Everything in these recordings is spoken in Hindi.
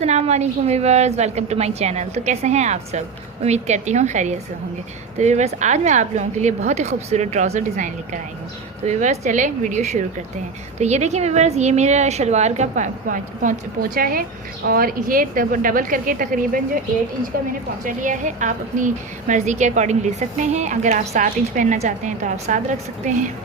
अस्सलाम वालेकुम viewers, welcome to my channel. तो कैसे हैं आप सब? उम्मीद करती हूँ खैरियत से होंगे। तो व्यूअर्स, आज मैं आप लोगों के लिए बहुत ही खूबसूरत ट्राउज़र डिज़ाइन लेकर आई हूँ। तो व्यूअर्स, चले वीडियो शुरू करते हैं। तो ये देखिए व्यूअर्स, ये मेरा शलवार का पोंचा है और ये डबल करके तकरीबन जो 8 इंच का मैंने पोंचा लिया है। आप अपनी मर्ज़ी के अकॉर्डिंग ले सकते हैं। अगर आप 7 इंच पहनना चाहते हैं तो आप 7 रख सकते हैं।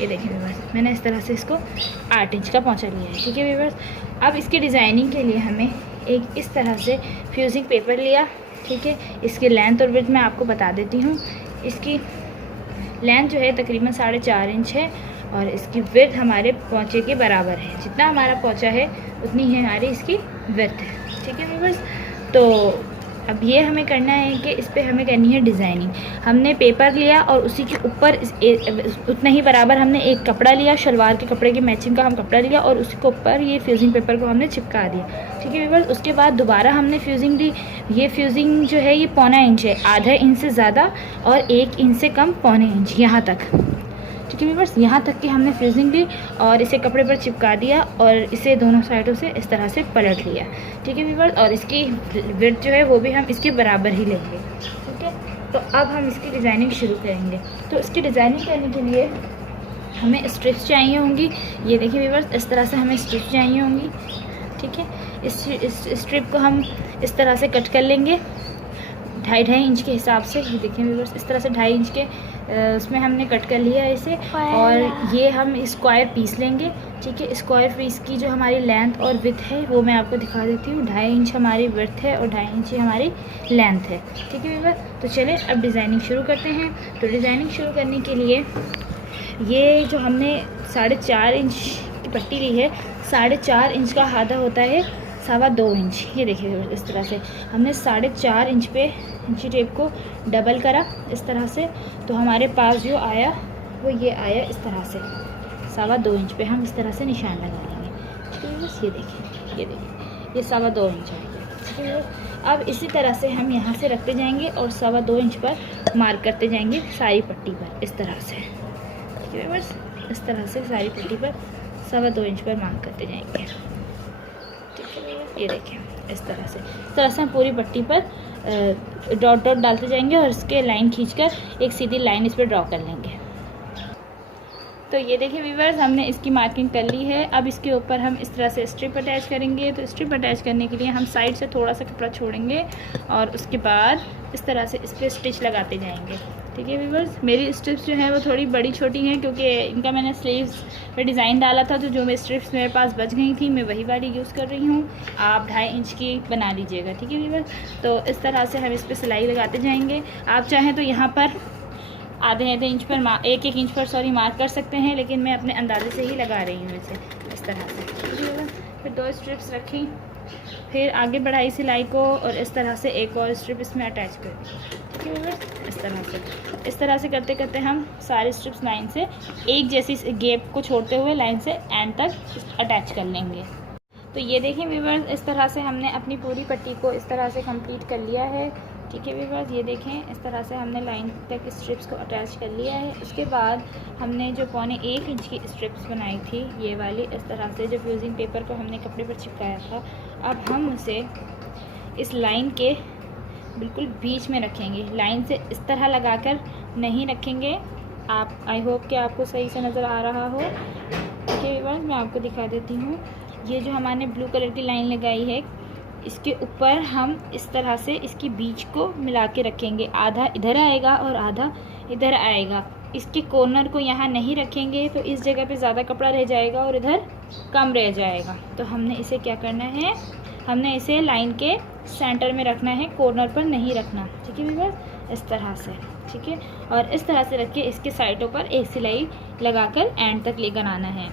ये देखिए व्यूअर्स, मैंने इस तरह से इसको 8 इंच का पोंचा लिया है। ठीक है व्यूअर्स, अब इसकी डिज़ाइनिंग के लिए हमें एक इस तरह से फ्यूजिंग पेपर लिया। ठीक है, इसकी लेंथ और विड्थ मैं आपको बता देती हूँ। इसकी लेंथ जो है तकरीबन 4.5 इंच है और इसकी विड्थ हमारे पोंचे के बराबर है। जितना हमारा पोंचा है उतनी ही हमारी इसकी विड्थ है। ठीक है व्यूअर्स, तो अब ये हमें करना है कि इस पर हमें करनी है डिज़ाइनिंग। हमने पेपर लिया और उसी के ऊपर उतना ही बराबर हमने एक कपड़ा लिया, शलवार के कपड़े की मैचिंग का हम कपड़ा लिया और उसके ऊपर ये फ्यूजिंग पेपर को हमने चिपका दिया। ठीक है व्यूअर्स, उसके बाद दोबारा हमने फ्यूजिंग ली। ये फ्यूजिंग जो है ये 1.25 इंच है, आधा इंच से ज़्यादा और 1 इंच से कम 1.25 इंच यहाँ तक। ठीक है व्यूअर्स, यहाँ तक कि हमने फ्यूजिंग ली और इसे कपड़े पर चिपका दिया और इसे दोनों साइडों से इस तरह से पलट लिया। ठीक है व्यूअर्स, और इसकी विड्थ जो है वो भी हम इसके बराबर ही लेंगे। ठीक है, तो अब हम इसकी डिज़ाइनिंग शुरू करेंगे। तो इसकी डिज़ाइनिंग करने के लिए हमें स्ट्रिप्स चाहिए होंगी। ये देखिए व्यूअर्स, इस तरह से हमें स्ट्रिप्स चाहिए होंगी। ठीक है, इस स्ट्रिप को हम इस तरह से कट कर लेंगे 2.5 इंच के हिसाब से। ये देखिए व्यूअर्स, इस तरह से 2.5 इंच के उसमें हमने कट कर लिया है इसे और ये हम स्क्वायर पीस लेंगे। ठीक है, स्क्वायर पीस की जो हमारी लेंथ और विड्थ है वो मैं आपको दिखा देती हूँ। 2.5 इंच हमारी विड्थ है और 2.5 इंच हमारी लेंथ है। ठीक है व्यूअर्स, तो चलिए अब डिज़ाइनिंग शुरू करते हैं। तो डिज़ाइनिंग शुरू करने के लिए ये जो हमने 4.5 इंच की पट्टी ली है, 4.5 इंच का आधा होता है 2.25 इंच। ये देखिए इस तरह से हमने 4.5 इंच पे इंची टेप को डबल करा इस तरह से। तो हमारे पास जो आया वो ये आया इस तरह से 2.25 इंच पे हम इस तरह से निशान लगा लेंगे। ठीक है बस, ये देखिए ये 2.25 इंच आएगा। ठीक है, अब इसी तरह से हम यहाँ से रखते जाएंगे और 2.25 इंच पर मार्क करते जाएंगे सारी पट्टी पर इस तरह से। ठीक है बस, इस तरह से सारी पट्टी पर 2.25 इंच पर मार्क करते जाएंगे। ठीक है, ये देखिए इस तरह से हम पूरी पट्टी पर डॉट डॉट डालते जाएंगे और इसके लाइन खींचकर एक सीधी लाइन इस पर ड्रॉ कर लेंगे। तो ये देखिए व्यूअर्स, हमने इसकी मार्किंग कर ली है। अब इसके ऊपर हम इस तरह से स्ट्रिप अटैच करेंगे। तो स्ट्रिप अटैच करने के लिए हम साइड से थोड़ा सा कपड़ा छोड़ेंगे और उसके बाद इस तरह से इस पर स्टिच लगाते जाएंगे। ठीक है व्यूअर्स, मेरी स्ट्रिप्स जो हैं वो थोड़ी बड़ी छोटी हैं क्योंकि इनका मैंने स्लीव्स पे डिज़ाइन डाला था। तो जो मेरी स्ट्रिप्स मेरे पास बच गई थी मैं वही वाली यूज़ कर रही हूँ। आप 2.5 इंच की बना लीजिएगा। ठीक है व्यूअर्स, तो इस तरह से हम इस पर सिलाई लगाते जाएंगे। आप चाहें तो यहाँ पर आधे इंच पर 1 इंच पर मार्क कर सकते हैं, लेकिन मैं अपने अंदाजे से ही लगा रही हूँ इसे इस तरह से। ठीक है, फिर 2 स्ट्रिप्स रखी, फिर आगे बढ़ाई सिलाई को और इस तरह से एक और स्ट्रिप इसमें अटैच कर दी। ठीक है, इस तरह से करते करते हम सारे स्ट्रिप्स लाइन से एक जैसी गैप को छोड़ते हुए लाइन से एंड तक अटैच कर लेंगे। तो ये देखिए व्यूअर्स, इस तरह से हमने अपनी पूरी पट्टी को इस तरह से कंप्लीट कर लिया है। ठीक है व्यूअर्स, ये देखें इस तरह से हमने लाइन तक स्ट्रिप्स को अटैच कर लिया है। उसके बाद हमने जो 1.25 इंच की स्ट्रिप्स बनाई थी ये वाली, इस तरह से जो फ्यूजिंग पेपर को हमने कपड़े पर चिपकाया था, अब हम उसे इस लाइन के बिल्कुल बीच में रखेंगे। लाइन से इस तरह लगाकर नहीं रखेंगे। आप आई होप कि आपको सही से नज़र आ रहा हो। ठीक है व्यूअर्स, मैं आपको दिखा देती हूँ। ये जो हमने ब्लू कलर की लाइन लगाई है इसके ऊपर हम इस तरह से इसकी बीच को मिला के रखेंगे। आधा इधर आएगा और आधा इधर आएगा। इसके कॉर्नर को यहाँ नहीं रखेंगे तो इस जगह पे ज़्यादा कपड़ा रह जाएगा और इधर कम रह जाएगा। तो हमने इसे क्या करना है, हमने इसे लाइन के सेंटर में रखना है, कॉर्नर पर नहीं रखना। ठीक है व्यूअर्स, इस तरह से। ठीक है, और इस तरह से रख के इसके साइडों पर एक सिलाई लगाकर एंड तक लेकर आना है।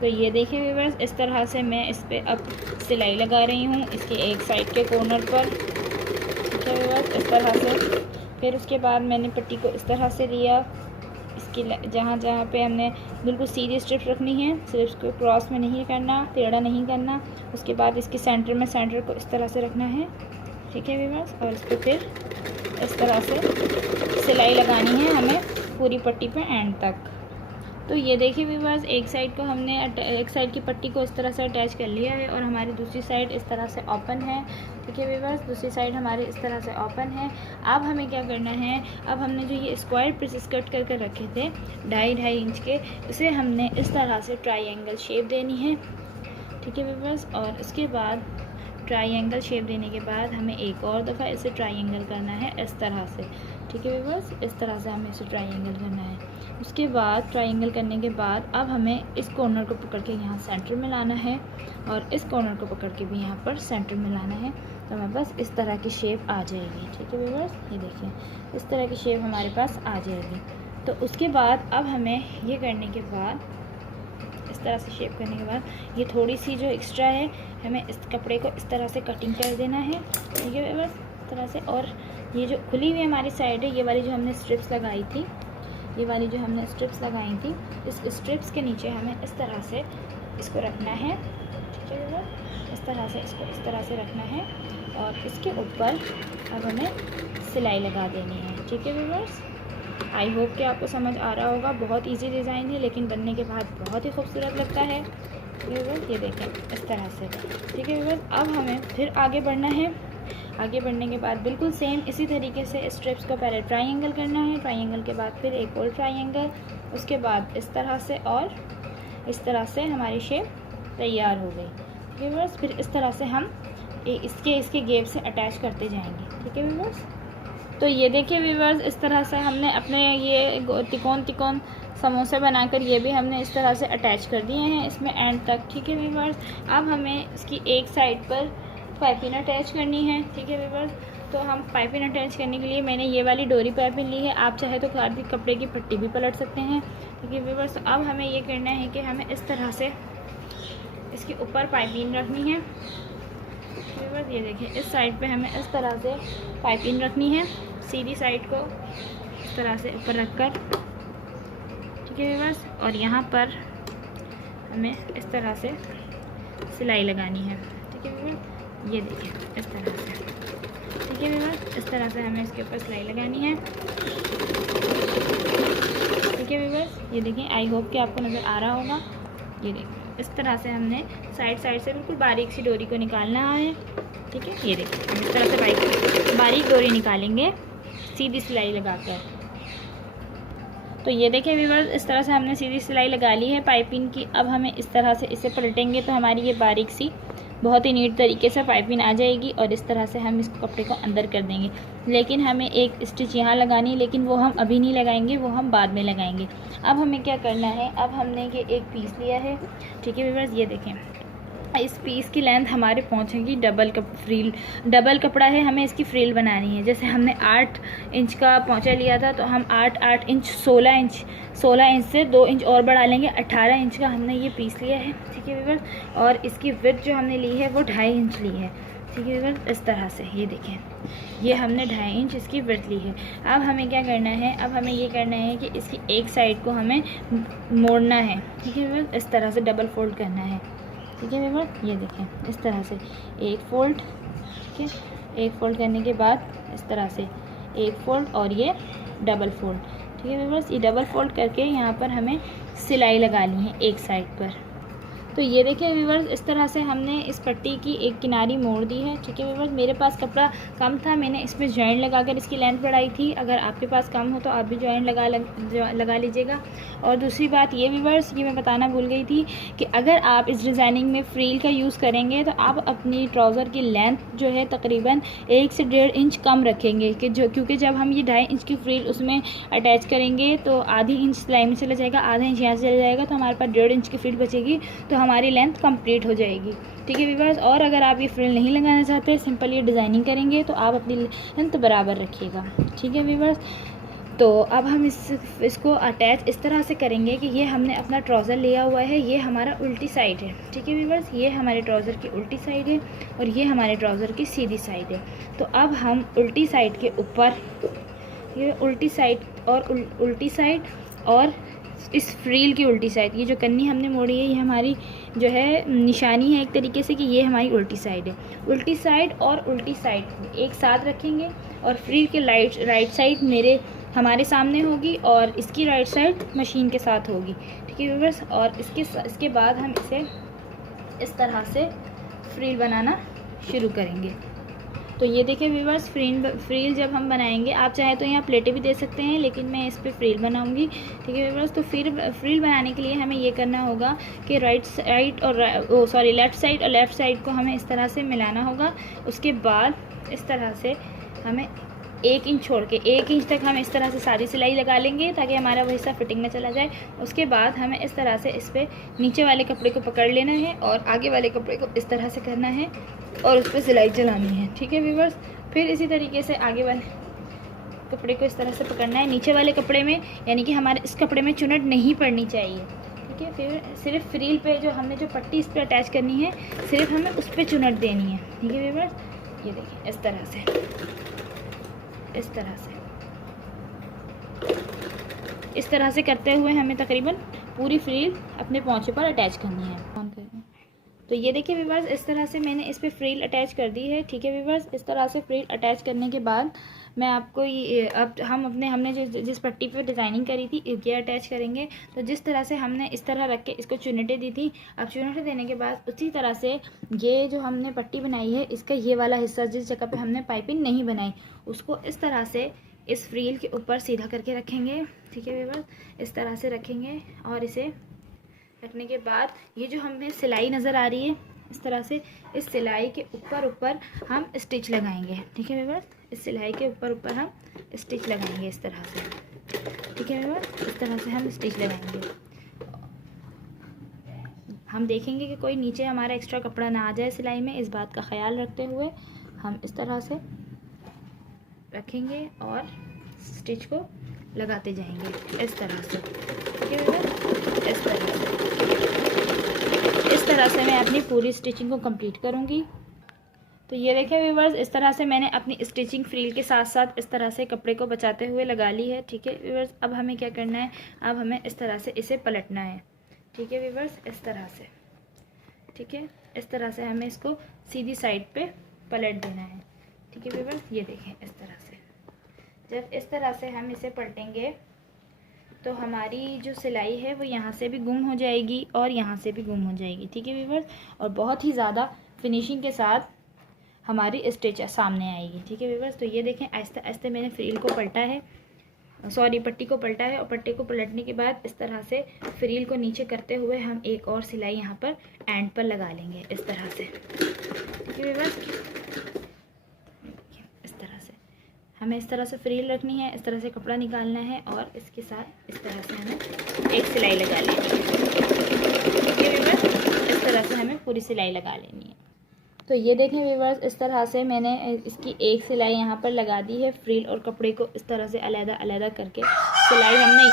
तो ये देखिए व्यूअर्स, इस तरह से मैं इस पर अब सिलाई लगा रही हूँ इसके एक साइड के कॉर्नर पर। ठीक है व्यूअर्स, इस तरह से। फिर उसके बाद मैंने पट्टी को इस तरह से लिया, इसकी जहाँ जहाँ पे हमने बिल्कुल सीधी स्ट्रिप रखनी है, स्ट्रिप्स को क्रॉस में नहीं करना, टेढ़ा नहीं करना। उसके बाद इसके सेंटर को इस तरह से रखना है। ठीक है व्यूअर्स, और इस पर फिर इस तरह से सिलाई लगानी है हमें पूरी पट्टी पे एंड तक। तो ये देखिए व्यूअर्स, एक साइड की पट्टी को इस तरह से अटैच कर लिया है और हमारी दूसरी साइड इस तरह से ओपन है। ठीक है व्यूअर्स, दूसरी साइड हमारी इस तरह से ओपन है। अब हमें क्या करना है, अब हमने जो ये स्क्वायर पीसेस कट करके रखे थे 2.5 इंच के, इसे हमने इस तरह से ट्रायंगल शेप देनी है। ठीक है व्यूअर्स, और इसके बाद ट्रायंगल शेप देने के बाद हमें एक और दफ़ा इसे ट्रायंगल करना है इस तरह से। ठीक है व्यूअर्स, इस तरह से हमें इसे ट्रायंगल करना है। उसके बाद ट्रायंगल करने के बाद अब हमें इस कॉर्नर को पकड़ के यहाँ सेंटर में लाना है और इस कॉर्नर को पकड़ के भी यहाँ पर सेंटर में लाना है। तो हमें बस इस तरह की शेप आ जाएगी। ठीक है व्यूअर्स, ये देखिए इस तरह की शेप हमारे पास आ जाएगी। तो उसके बाद अब हमें ये करने के बाद, इस तरह से शेप करने के बाद ये थोड़ी सी जो एक्स्ट्रा है हमें इस कपड़े को इस तरह से कटिंग कर देना है। ठीक है व्यूअर्स, इस तरह से। और ये जो खुली हुई हमारी साइड है, ये वाली जो हमने स्ट्रिप्स लगाई थी, इस स्ट्रिप्स के नीचे हमें इस तरह से इसको रखना है। ठीक है व्यूअर्स, इस तरह से इसको इस तरह से रखना है और इसके ऊपर अब हमें सिलाई लगा देनी है। ठीक है व्यूअर्स, आई होप कि आपको समझ आ रहा होगा। बहुत इजी डिज़ाइन है लेकिन बनने के बाद बहुत ही खूबसूरत लगता है व्यूअर्स। ये देखें इस तरह से। ठीक है व्यूअर्स, अब हमें फिर आगे बढ़ना है। आगे बढ़ने के बाद बिल्कुल सेम इसी तरीके से स्ट्रिप्स को पहले ट्रायंगल करना है, ट्रायंगल के बाद फिर एक और ट्रायंगल, उसके बाद इस तरह से और इस तरह से हमारी शेप तैयार हो गई व्यूअर्स। फिर इस तरह से हम इसके गैप से अटैच करते जाएंगे। ठीक है व्यूअर्स, तो ये देखिए व्यूअर्स, इस तरह से हमने अपने ये तिकोन समोसे बनाकर ये भी हमने इस तरह से अटैच कर दिए हैं इसमें एंड तक। ठीक है व्यूअर्स, अब हमें इसकी एक साइड पर पाइपिंग अटैच करनी है। ठीक है व्यूअर्स, तो हम पाइपिंग अटैच करने के लिए मैंने ये वाली डोरी पाइपिंग ली है। आप चाहे तो खाली कपड़े की पट्टी भी पलट सकते हैं। ठीक है व्यूअर्स, अब हमें ये करना है कि हमें इस तरह से इसके ऊपर पाइपिंग रखनी है। व्यूअर्स, ये देखिए इस साइड पे हमें इस तरह से पाइपिंग रखनी है, सीधी साइड को इस तरह से ऊपर रखकर। ठीक है व्यूअर्स, और यहाँ पर हमें इस तरह से सिलाई लगानी है। ठीक है व्यूअर्स, ये देखिए इस तरह से। ठीक है व्यूअर्स, इस तरह से हमें इसके ऊपर सिलाई लगानी है। ठीक है व्यूअर्स, ये देखिए आई होप कि आपको नज़र आ रहा होगा। ये देखिए इस तरह से हमने साइड से बिल्कुल बारीक सी डोरी को निकालना है। ठीक है, ये देखिए हम इस तरह से बारीक डोरी निकालेंगे सीधी सिलाई लगाकर। तो ये देखिए व्यूअर्स, इस तरह से हमने सीधी सिलाई लगा ली है पाइपिंग की। अब हमें इस तरह से इसे पलटेंगे तो हमारी ये बारीक सी बहुत ही नीट तरीके से पाइपिंग आ जाएगी और इस तरह से हम इस कपड़े को अंदर कर देंगे। लेकिन हमें एक स्टिच यहाँ लगानी है, लेकिन वो हम अभी नहीं लगाएंगे, वो हम बाद में लगाएंगे। अब हमें क्या करना है, अब हमने ये एक पीस लिया है। ठीक है व्यूअर्स, ये देखें इस पीस की लेंथ हमारे पहुंचेगी डबल कपड़ा है, हमें इसकी फ्रिल बनानी है। जैसे हमने 8 इंच का पहुंचा लिया था तो हम 8 इंच 16 इंच से 2 इंच और बढ़ा लेंगे। 18 इंच का हमने ये पीस लिया है। ठीक है व्यूअर्स, और इसकी विड्थ जो हमने ली है वो 2.5 इंच ली है। ठीक है व्यूअर्स, इस तरह से ये देखें, ये हमने 2.5 इंच इसकी विड्थ ली है। अब हमें क्या करना है, अब हमें ये करना है कि इसकी एक साइड को हमें मोड़ना है। ठीक है व्यूअर्स, इस तरह से डबल फोल्ड करना है। ठीक है व्यूअर्स, ये देखें इस तरह से एक फ़ोल्ड। ठीक है, एक फ़ोल्ड करने के बाद इस तरह से एक फ़ोल्ड और ये डबल फोल्ड। ठीक है व्यूअर्स, ये डबल फोल्ड करके यहाँ पर हमें सिलाई लगानी है एक साइड पर। तो ये देखिए व्यूअर्स, इस तरह से हमने इस पट्टी की एक किनारी मोड़ दी है। ठीक है व्यूअर्स, मेरे पास कपड़ा कम था, मैंने इसमें जॉइंट लगाकर इसकी लेंथ बढ़ाई थी। अगर आपके पास कम हो तो आप भी जॉइंट लगा लीजिएगा। और दूसरी बात ये व्यूअर्स, ये मैं बताना भूल गई थी कि अगर आप इस डिज़ाइनिंग में फ्रील का यूज़ करेंगे तो आप अपनी ट्राउज़र की लेंथ जो है तकरीबन 1 से 1.5 इंच कम रखेंगे क्योंकि जब हम ये 2.5 इंच की फ्रील उसमें अटैच करेंगे तो आधी इंच सिलाई में चला जाएगा, आधा इंच यहाँ से चला जाएगा, तो हमारे पास 1.5 इंच की फ्रील बचेगी, तो हमारी लेंथ कंप्लीट हो जाएगी। ठीक है व्यूअर्स, और अगर आप ये फ्रिल नहीं लगाना चाहते, सिंपल ये डिज़ाइनिंग करेंगे तो आप अपनी लेंथ बराबर रखिएगा। ठीक है व्यूअर्स, तो अब हम इसको अटैच इस तरह से करेंगे कि ये हमने अपना ट्राउज़र लिया हुआ है, ये हमारा उल्टी साइड है। ठीक है व्यूअर्स, ये हमारे ट्राउज़र की उल्टी साइड है और ये हमारे ट्राउज़र की सीधी साइड है। तो अब हम उल्टी साइड के ऊपर ये उल्टी साइड और इस फ्रील की उल्टी साइड, ये जो कन्नी हमने मोड़ी है ये हमारी जो है निशानी है एक तरीके से कि ये हमारी उल्टी साइड है। उल्टी साइड और उल्टी साइड एक साथ रखेंगे और फ्रील के राइट साइड हमारे सामने होगी और इसकी राइट साइड मशीन के साथ होगी, ठीक है व्यूअर्स। और इसके बाद हम इसे इस तरह से फ्रील बनाना शुरू करेंगे। तो ये देखिए व्यूअर्स, फ्रील जब हम बनाएंगे, आप चाहे तो यहाँ प्लेटें भी दे सकते हैं, लेकिन मैं इस पर फ्रील बनाऊंगी, ठीक है व्यूअर्स। तो फ्रील बनाने के लिए हमें ये करना होगा कि लेफ़्ट साइड और लेफ़्ट साइड को हमें इस तरह से मिलाना होगा। उसके बाद इस तरह से हमें 1 इंच छोड़ के 1 इंच तक हम इस तरह से सारी सिलाई लगा लेंगे ताकि हमारा वो हिस्सा फिटिंग में चला जाए। उसके बाद हमें इस तरह से इस पर नीचे वाले कपड़े को पकड़ लेना है और आगे वाले कपड़े को इस तरह से करना है और उस पर सिलाई चलानी है, ठीक है व्यूअर्स। फिर इसी तरीके से आगे वाले कपड़े को इस तरह से पकड़ना है नीचे वाले कपड़े में, यानी कि हमारे इस कपड़े में चुनट नहीं पड़नी चाहिए, ठीक है। फिर सिर्फ फ्रील पे जो हमने जो पट्टी इस पर अटैच करनी है, सिर्फ हमें उस पर चुनट देनी है, ठीक है व्यूअर्स। ये देखिए इस तरह से करते हुए हमें तकरीबन पूरी फ्रील अपने पोंचे पर अटैच करनी है। ऑन करें तो ये देखिए व्यूअर्स, इस तरह से मैंने इस पर फ्रील अटैच कर दी है, ठीक है व्यूअर्स। इस तरह से फ्रील अटैच करने के बाद मैं आपको ये अब हमने जिस पट्टी पे डिज़ाइनिंग करी थी ये अटैच करेंगे। तो जिस तरह से हमने इस तरह रख के इसको चुनटें दी थी, अब चुनटें देने के बाद उसी तरह से ये जो हमने पट्टी बनाई है इसका ये वाला हिस्सा जिस जगह पे हमने पाइपिंग नहीं बनाई उसको इस तरह से इस फ्रील के ऊपर सीधा करके रखेंगे, ठीक है व्यूअर्स। इस तरह से रखेंगे और इसे रखने के बाद ये जो हमें सिलाई नज़र आ रही है इस तरह से, इस सिलाई के ऊपर हम स्टिच लगाएंगे, ठीक है व्यूअर्स। इस सिलाई के ऊपर हम स्टिच लगाएंगे इस तरह से, ठीक है व्यूअर्स। इस तरह से हम स्टिच लगाएंगे। हम देखेंगे कि कोई नीचे हमारा एक्स्ट्रा कपड़ा ना आ जाए सिलाई में, इस बात का ख्याल रखते हुए हम इस तरह से रखेंगे और स्टिच को लगाते जाएंगे इस तरह से, ठीक है व्यूअर्स। इस तरह से मैं अपनी पूरी स्टिचिंग को कंप्लीट करूँगी। तो ये देखें व्यूअर्स, इस तरह से मैंने अपनी स्टिचिंग फ्रील के साथ साथ इस तरह से कपड़े को बचाते हुए लगा ली है, ठीक है व्यूअर्स। अब हमें क्या करना है, अब हमें इस तरह से इसे पलटना है, ठीक है व्यूअर्स। इस तरह से, ठीक है, इस तरह से हमें इसको सीधी साइड पे पलट देना है, ठीक है व्यूअर्स। ये देखें इस तरह से, जब इस तरह से हम इसे पलटेंगे तो हमारी जो सिलाई है वो यहाँ से भी गुम हो जाएगी और यहाँ से भी गुम हो जाएगी, ठीक है व्यूअर्स। और बहुत ही ज़्यादा फिनिशिंग के साथ हमारी स्टिच सामने आएगी, ठीक है व्यूअर्स। तो ये देखें आहिस्ते आहिस्ते मैंने फ्रील को पलटा है, पट्टी को पलटा है और पट्टी को पलटने के बाद इस तरह से फ्रील को नीचे करते हुए हम एक और सिलाई यहाँ पर एंड पर लगा लेंगे इस तरह से, ठीक है व्यूअर्स। इस तरह से हमें इस तरह से फ्रील रखनी है, इस तरह से कपड़ा निकालना है और इसके साथ इस तरह से हमें एक सिलाई लगा लेनी है, ठीक है व्यूअर्स। इस तरह से हमें पूरी सिलाई लगा लेनी है। तो ये देखें व्यूअर्स, इस तरह से मैंने इसकी एक सिलाई यहाँ पर लगा दी है। फ्रील और कपड़े को इस तरह से अलग-अलग करके सिलाई हमने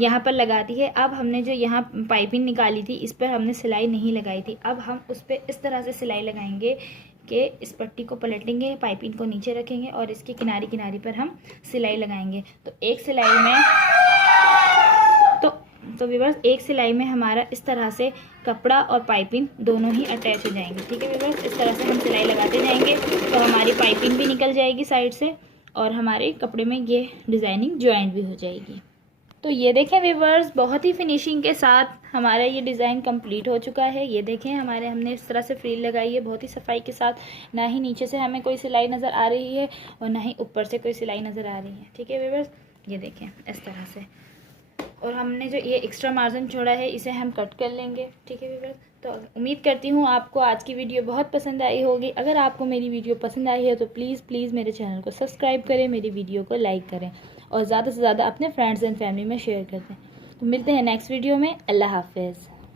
यहाँ पर लगा दी है। अब हमने जो यहाँ पाइपिंग निकाली थी इस पर हमने सिलाई नहीं लगाई थी, अब हम उस पर इस तरह से सिलाई लगाएंगे कि इस पट्टी को पलटेंगे, पाइपिंग को नीचे रखेंगे और इसके किनारी पर हम सिलाई लगाएंगे। तो एक सिलाई में तो व्यूअर्स एक सिलाई में हमारा इस तरह से कपड़ा और पाइपिंग दोनों ही अटैच हो जाएंगे, ठीक है व्यूअर्स। इस तरह से हम सिलाई लगाते जाएंगे तो हमारी पाइपिंग भी निकल जाएगी साइड से और हमारे कपड़े में ये डिज़ाइनिंग जॉइंट भी हो जाएगी। तो ये देखें व्यूअर्स, बहुत ही फिनिशिंग के साथ हमारा ये डिज़ाइन कंप्लीट हो चुका है। ये देखें हमने इस तरह से फ्रील लगाई है बहुत ही सफाई के साथ, ना ही नीचे से हमें कोई सिलाई नज़र आ रही है और ना ही ऊपर से कोई सिलाई नज़र आ रही है, ठीक है व्यूअर्स। ये देखें इस तरह से, और हमने जो ये एक्स्ट्रा मार्जिन छोड़ा है इसे हम कट कर लेंगे, ठीक है व्यूअर्स। तो उम्मीद करती हूँ आपको आज की वीडियो बहुत पसंद आई होगी। अगर आपको मेरी वीडियो पसंद आई है तो प्लीज़ मेरे चैनल को सब्सक्राइब करें, मेरी वीडियो को लाइक करें और ज़्यादा से ज़्यादा अपने फ्रेंड्स एंड फैमिली में शेयर कर दें। तो मिलते हैं नेक्स्ट वीडियो में। अल्लाह हाफिज़।